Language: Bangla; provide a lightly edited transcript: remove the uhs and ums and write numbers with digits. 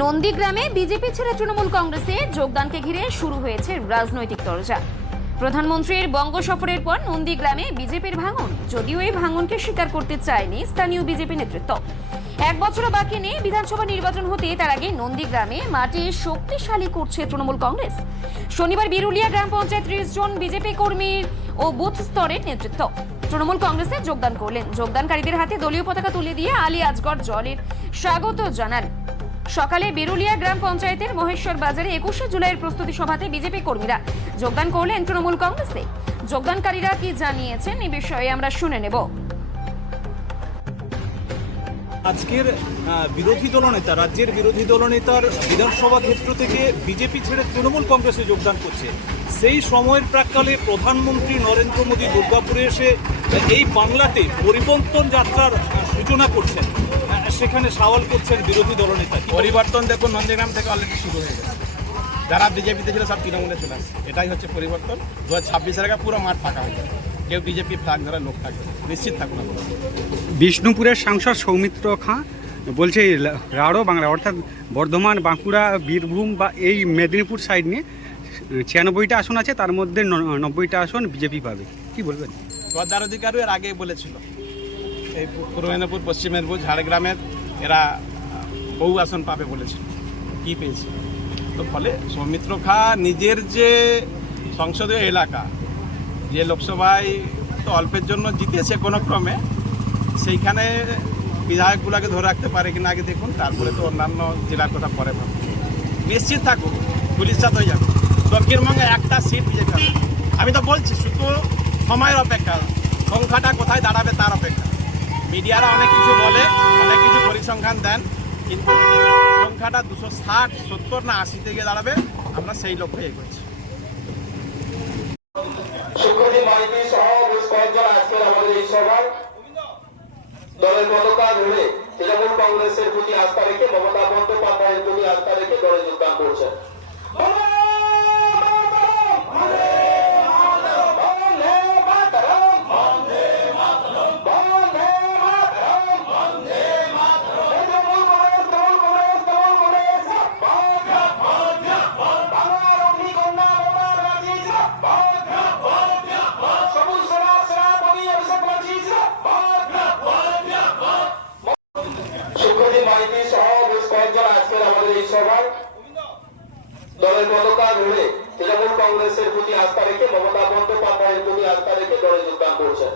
নন্দীগ্রামে বিজেপি ছেড়ে তৃণমূল কংগ্রেসে যোগদানকে ঘিরে শুরু হয়েছে রাজনৈতিক তরজা। প্রধানমন্ত্রীর বঙ্গ সফরের পর নন্দীগ্রামে বিজেপির ভাঙন, যদিও এই ভাঙনকে স্বীকার করতে চায়নি স্থানীয় বিজেপি নেতৃত্ব। এক বছরও বাকি নেই বিধানসভা নির্বাচন হতে, তার আগে নন্দীগ্রামে মাটি শক্তিশালী করছে তৃণমূল কংগ্রেস। শনিবার বিরুলিয়া গ্রাম পঞ্চায়েত 30 জন বিজেপি কর্মী ও বুথ স্তরের নেতৃত্ব তৃণমূল কংগ্রেসে যোগদান করলেন। যোগদানকারীদের হাতে দলীয় পতাকা তুলে দিয়ে আলী আজগর জলের স্বাগত জানান। সকালে বিরুলিয়া গ্রাম পঞ্চায়েতের মহেশ্বর বাজারে 21শে জুলাইয়ের প্রস্তুতি সভাতে বিজেপি কর্মীরা যোগদান করলেন তৃণমূল কংগ্রেসে। যোগদানকারীরা কি জানিয়েছেন এই বিষয়ে আমরা শুনে নেব। আজকের বিরোধী দলনেতা, রাজ্যের বিরোধী দলনেতার বিধানসভা ক্ষেত্র থেকে বিজেপি ছেড়ে তৃণমূল কংগ্রেসে যোগদান করছে। সেই সময়ের প্রাক্কালে প্রধানমন্ত্রী নরেন্দ্র মোদী দুর্গাপুরে এসে এই বাংলাতে পরিবর্তন যাত্রার সূচনা করছেন, সেখানে সওয়াল করছেন বিরোধী দলনেতা। পরিবর্তন দেখুন, নন্দীগ্রাম থেকে অলরেডি শুরু হয়ে গেছে। যারা বিজেপিতে ছিল সব তৃণমূলে চলে আসছে, এটাই হচ্ছে পরিবর্তন। 2026-এর আগে পুরো মাঠ ফাঁকা হয়ে যাবে, কেউ বিজেপি ফ্ল্যাগ ধরার লোক থাকবে, নিশ্চিত থাকুন। বিষ্ণুপুরের সাংসদ সৌমিত্র খাঁ বলছে রাঢ় বাংলা অর্থাৎ বর্ধমান, বাঁকুড়া, বীরভূম বা এই মেদিনীপুর সাইড নিয়ে 96টা আসন আছে, তার মধ্যে 90টা আসন বিজেপি পাবে। কি বলবেন? গদ্দার অধিকারও এর আগে বলেছিল এই পূর্ব মেদিনীপুর, পশ্চিম মেদিনীপুর, ঝাড়গ্রামের এরা বহু আসন পাবে বলেছিল, কি পেয়েছে। তো ফলে সৌমিত্র খাঁ নিজের যে সংসদীয় এলাকা, যে লোকসভায় তো অল্পের জন্য জিতেছে কোনো ক্রমে, সেইখানে বিধায়কগুলোকে ধরে রাখতে পারে কিনা আগে দেখুন, তারপরে তো অন্যান্য জেলার কথা পরে ভাবুন। নিশ্চিত থাকুন, পুলিশ সাথ হয়ে যাবে। দক্ষিণবঙ্গে একটা সিট বিজেপি হবে। আমি তো বলছি, শুধু সময়ের অপেক্ষা, সংখ্যাটা কোথায় দাঁড়াবে তার অপেক্ষা। মিডিয়ারা অনেক কিছু বলে, অনেক কিছু পরিসংখ্যান দেন, কিন্তু সংখ্যাটা 260, 70 না 80 থেকে দাঁড়াবে, আমরা সেই লক্ষ্যে এগোচ্ছি। দলের পতাকা ধরে তৃণমূল কংগ্রেসের প্রতি আস্থা রেখে, মমতা বন্দ্যোপাধ্যায়ের প্রতি আস্থা রেখে দলে যোগদান করছেন। দলের পতাকা ধরে তৃণমূল কংগ্রেসের প্রতি আস্থা রেখে, মমতা বন্দ্যোপাধ্যায়ের প্রতি আস্থা রেখে দলে যোগদান করছেন।